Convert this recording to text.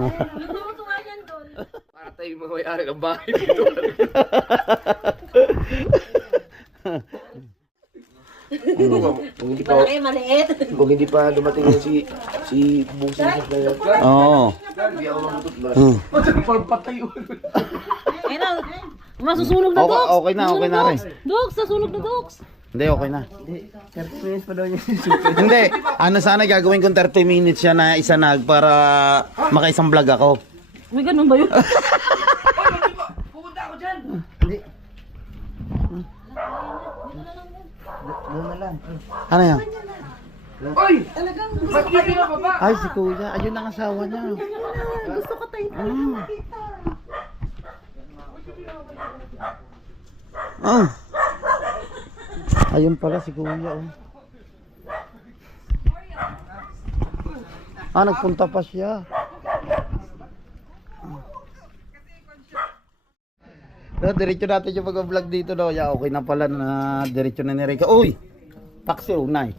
Tuwa yan doon. Para tayo mga may-ari ng bahay dito. Malaki, maliit. Kung hindi pa dumating yan si Busing sa kanya. Oo. Hindi ako mamutot ba? Ayun na. Masusunog na, Dox. Okay na, okay na rin. Dox, nasunog na, Dox. Hindi, okay na. 30 minutes pa daw niya. Hindi, ano sana gagawin kong 30 minutes siya na isa nag para makaisang vlog ako. May ganun ba yun? Pupunta ako dyan! Ano yan? Oy! Ba't kayo na baba? Ay, si Kuya. Ayun ang asawa niya. Gusto ko tayo makita. Ah. Ayun pala si Kuya. Oh. Ah, nagpunta pa siya. No, diretso natin yung mag-vlog dito daw. Yeah, okay na pala na diretso na ni Rica. Uy! Taxi, unay.